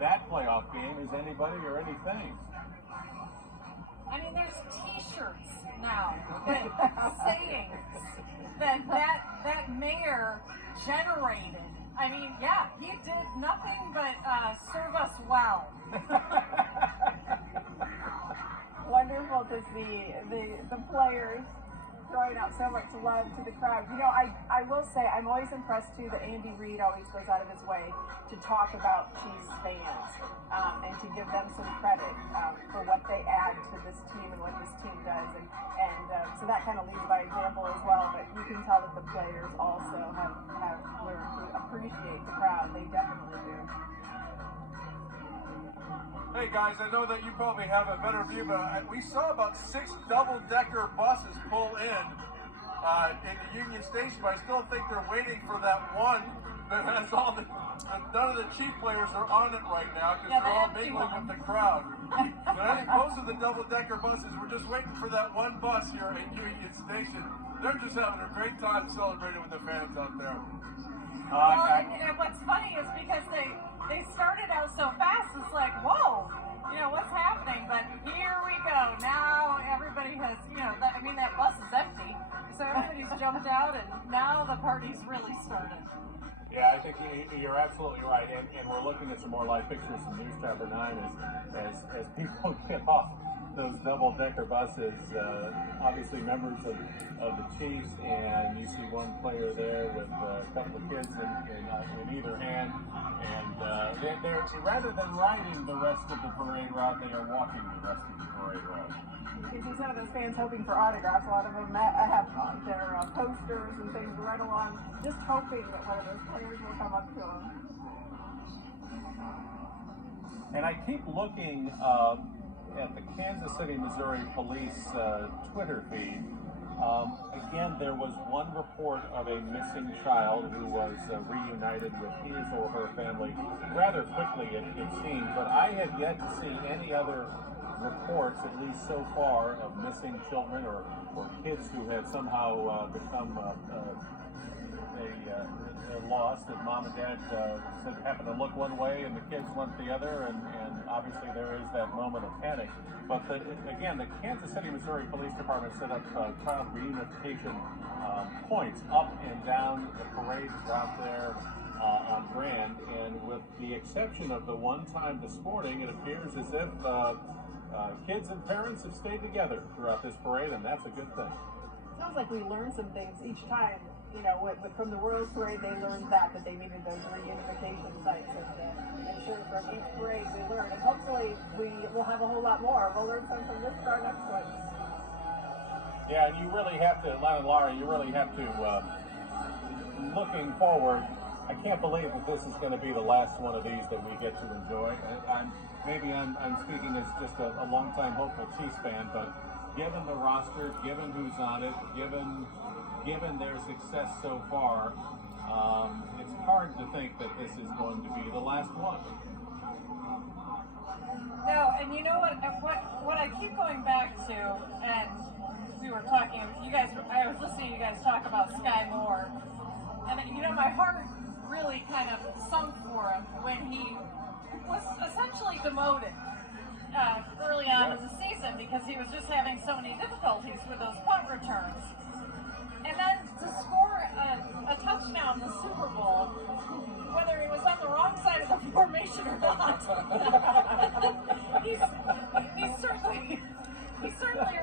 that playoff game as anybody or anything. I mean, there's T-shirts now saying that mayor generated. I mean, yeah, he did nothing but serve us well. Wonderful to see the players throwing out so much love to the crowd. You know, I will say I'm always impressed too that Andy Reid always goes out of his way to talk about Chiefs fans and to give them some credit for what they add to this team and what this team does. And so that kind of leads by example as well. But you can tell that the players also have learned to appreciate the crowd. They definitely do. Hey guys, I know that you probably have a better view, but we saw about 6 double-decker buses pull in the Union Station, but I still think they're waiting for that one that has all none of the Chief players are on it right now because they're all mingling with the crowd. So I think most of the double-decker buses, we're just waiting for that one bus here at Union Station. They're just having a great time celebrating with the fans out there. And what's funny is because they started out so fast, it's like, whoa, you know, what's happening? But here we go. Now everybody has, you know, that bus is empty. So everybody's jumped out and now the party's really started. Yeah, I think you're absolutely right. And we're looking at some more live pictures from News Chapter 9 as people get off those double-decker buses, obviously members of the Chiefs, and you see one player there with a couple of kids in either hand, and they're rather than riding the rest of the parade route, they are walking the rest of the parade route. You can see some of those fans hoping for autographs. A lot of them have their posters and things right along, just hoping that one of those players will come up to them. And I keep looking at the Kansas City, Missouri police Twitter feed. Again, there was one report of a missing child who was reunited with his or her family rather quickly, it seems, but I have yet to see any other reports, at least so far, of missing children or kids who have somehow become they're lost, that mom and dad said happened to look one way and the kids went the other, and obviously there is that moment of panic. But again, the Kansas City, Missouri Police Department set up child reunification points up and down the parade route there on Grand, and with the exception of the one time this morning, it appears as if kids and parents have stayed together throughout this parade, and that's a good thing. Sounds like we learn some things each time. You know, from the Royals parade, they learned that they needed those reunification sites, and sure, from each parade we learn, and hopefully we will have a whole lot more. We'll learn some from this for our next one. Yeah, and you really have to, Lana and Laura, you really have to, looking forward, I can't believe that this is going to be the last one of these that we get to enjoy. Maybe I'm speaking as just a longtime hopeful Chiefs fan, but given the roster, given who's on it, given their success so far, it's hard to think that this is going to be the last one. No, and you know what I keep going back to, and we were talking, you guys, I was listening to you guys talk about Sky Moore, and you know, my heart really kind of sunk for him when he was essentially demoted early on in the season because he was just having so many difficulties with those punt returns. And then to score a touchdown in the Super Bowl, whether he was on the wrong side of the formation or not, he certainly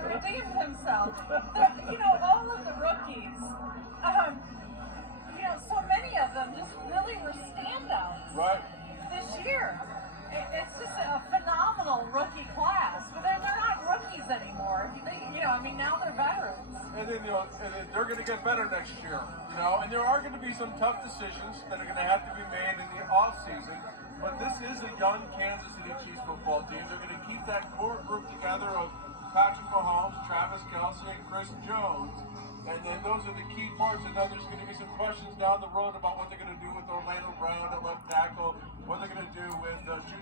redeemed himself. You know, all of the rookies, you know, so many of them just really were standouts this year. It's just a phenomenal rookie class, but they're not rookies anymore. You know, I mean, now they're veterans. And then, you know, they're going to get better next year, you know, and there are going to be some tough decisions that are going to have to be made in the offseason, but this is a young Kansas City Chiefs football team. They're going to keep that core group together of Patrick Mahomes, Travis Kelce, and Chris Jones, and then those are the key parts. And then there's going to be some questions down the road about what they're going to do with Orlando Brown at left tackle, what they're going to do with Juju